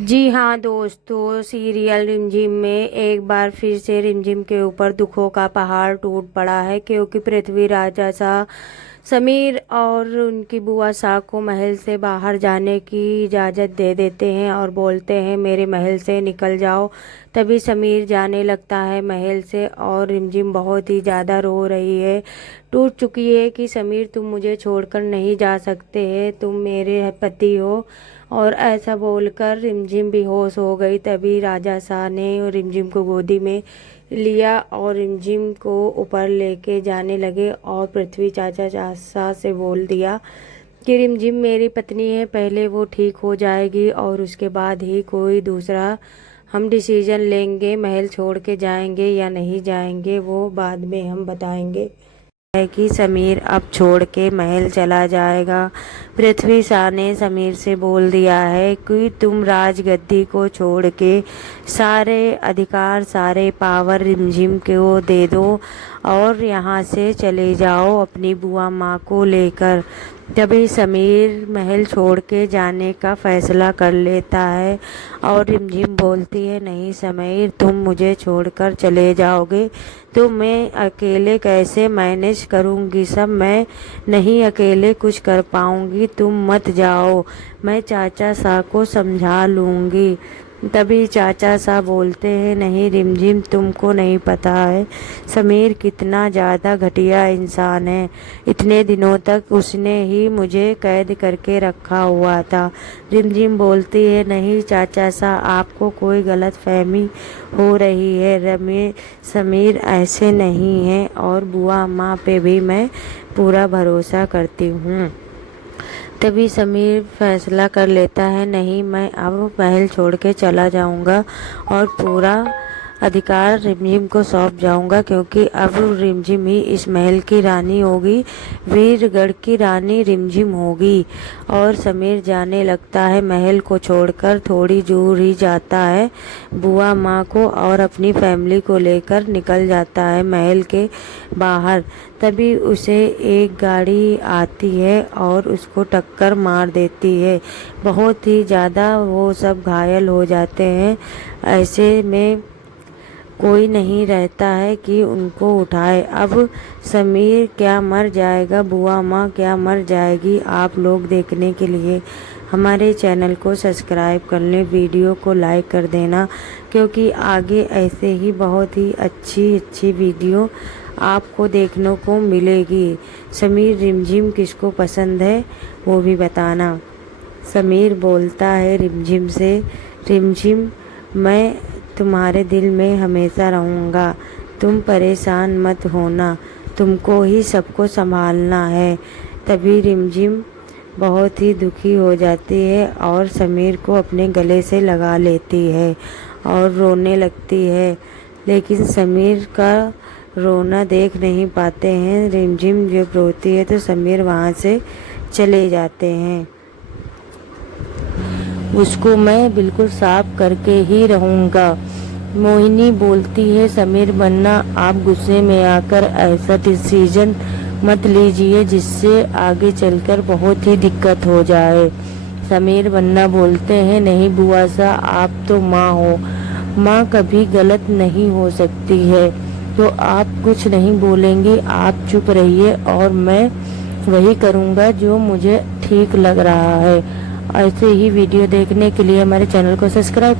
जी हाँ दोस्तों, सीरियल रिमझिम में एक बार फिर से रिमझिम के ऊपर दुखों का पहाड़ टूट पड़ा है, क्योंकि पृथ्वी राजा शाह समीर और उनकी बुआ शाह को महल से बाहर जाने की इजाज़त दे देते हैं और बोलते हैं मेरे महल से निकल जाओ। तभी समीर जाने लगता है महल से और रिमझिम बहुत ही ज़्यादा रो रही है, टूट चुकी है कि समीर तुम मुझे छोड़कर नहीं जा सकते हैं, तुम मेरे पति हो। और ऐसा बोलकर रिमझिम बेहोश हो गई। तभी राजा शाह ने रिमझिम को गोदी में लिया और रिमझिम को ऊपर लेके जाने लगे और पृथ्वी चाचा शाह से बोल दिया कि रिमझिम मेरी पत्नी है, पहले वो ठीक हो जाएगी और उसके बाद ही कोई दूसरा हम डिसीजन लेंगे, महल छोड़ के जाएंगे या नहीं जाएंगे वो बाद में हम बताएंगे। है कि समीर अब छोड़ के महल चला जाएगा। पृथ्वी शाह ने समीर से बोल दिया है कि तुम राजगद्दी को छोड़ के सारे अधिकार सारे पावर रिमझिम को दे दो और यहाँ से चले जाओ अपनी बुआ माँ को लेकर। तभी समीर महल छोड़ के जाने का फैसला कर लेता है और रिमझिम बोलती है नहीं समीर, तुम मुझे छोड़कर चले जाओगे तो मैं अकेले कैसे मैनेज करूँगी सब, मैं नहीं अकेले कुछ कर पाऊँगी, तुम मत जाओ, मैं चाचा शाह को समझा लूँगी। तभी चाचा शाह बोलते हैं नहीं रिमझिम, तुमको नहीं पता है समीर कितना ज़्यादा घटिया इंसान है, इतने दिनों तक उसने ही मुझे कैद करके रखा हुआ था। रिमझिम बोलती है नहीं चाचा शाह, आपको कोई गलत फहमी हो रही है, समीर ऐसे नहीं है और बुआ माँ पे भी मैं पूरा भरोसा करती हूँ। तभी समीर फैसला कर लेता है नहीं मैं अब महल छोड़ के चला जाऊंगा और पूरा अधिकार रिमझिम को सौंप जाऊंगा, क्योंकि अब रिमझिम ही इस महल की रानी होगी, वीरगढ़ की रानी रिमझिम होगी। और समीर जाने लगता है महल को छोड़कर, थोड़ी दूर ही जाता है बुआ माँ को और अपनी फैमिली को लेकर निकल जाता है महल के बाहर। तभी उसे एक गाड़ी आती है और उसको टक्कर मार देती है, बहुत ही ज़्यादा वो सब घायल हो जाते हैं। ऐसे में कोई नहीं रहता है कि उनको उठाए। अब समीर क्या मर जाएगा, बुआ माँ क्या मर जाएगी, आप लोग देखने के लिए हमारे चैनल को सब्सक्राइब कर लें, वीडियो को लाइक कर देना, क्योंकि आगे ऐसे ही बहुत ही अच्छी वीडियो आपको देखने को मिलेगी। समीर रिमझिम किसको पसंद है वो भी बताना। समीर बोलता है रिमझिम से रिमझिम मैं तुम्हारे दिल में हमेशा रहूँगा, तुम परेशान मत होना, तुमको ही सबको संभालना है। तभी रिमझिम बहुत ही दुखी हो जाती है और समीर को अपने गले से लगा लेती है और रोने लगती है, लेकिन समीर का रोना देख नहीं पाते हैं। रिमझिम जब रोती है तो समीर वहाँ से चले जाते हैं। उसको मैं बिल्कुल साफ करके ही रहूँगा। मोहिनी बोलती है समीर बनना, आप गुस्से में आकर ऐसा डिसीजन मत लीजिए जिससे आगे चलकर बहुत ही दिक्कत हो जाए। समीर बनना बोलते हैं नहीं बुआ सा, आप तो माँ हो, माँ कभी गलत नहीं हो सकती है, तो आप कुछ नहीं बोलेंगी, आप चुप रहिए और मैं वही करूँगा जो मुझे ठीक लग रहा है। ऐसे ही वीडियो देखने के लिए हमारे चैनल को सब्सक्राइब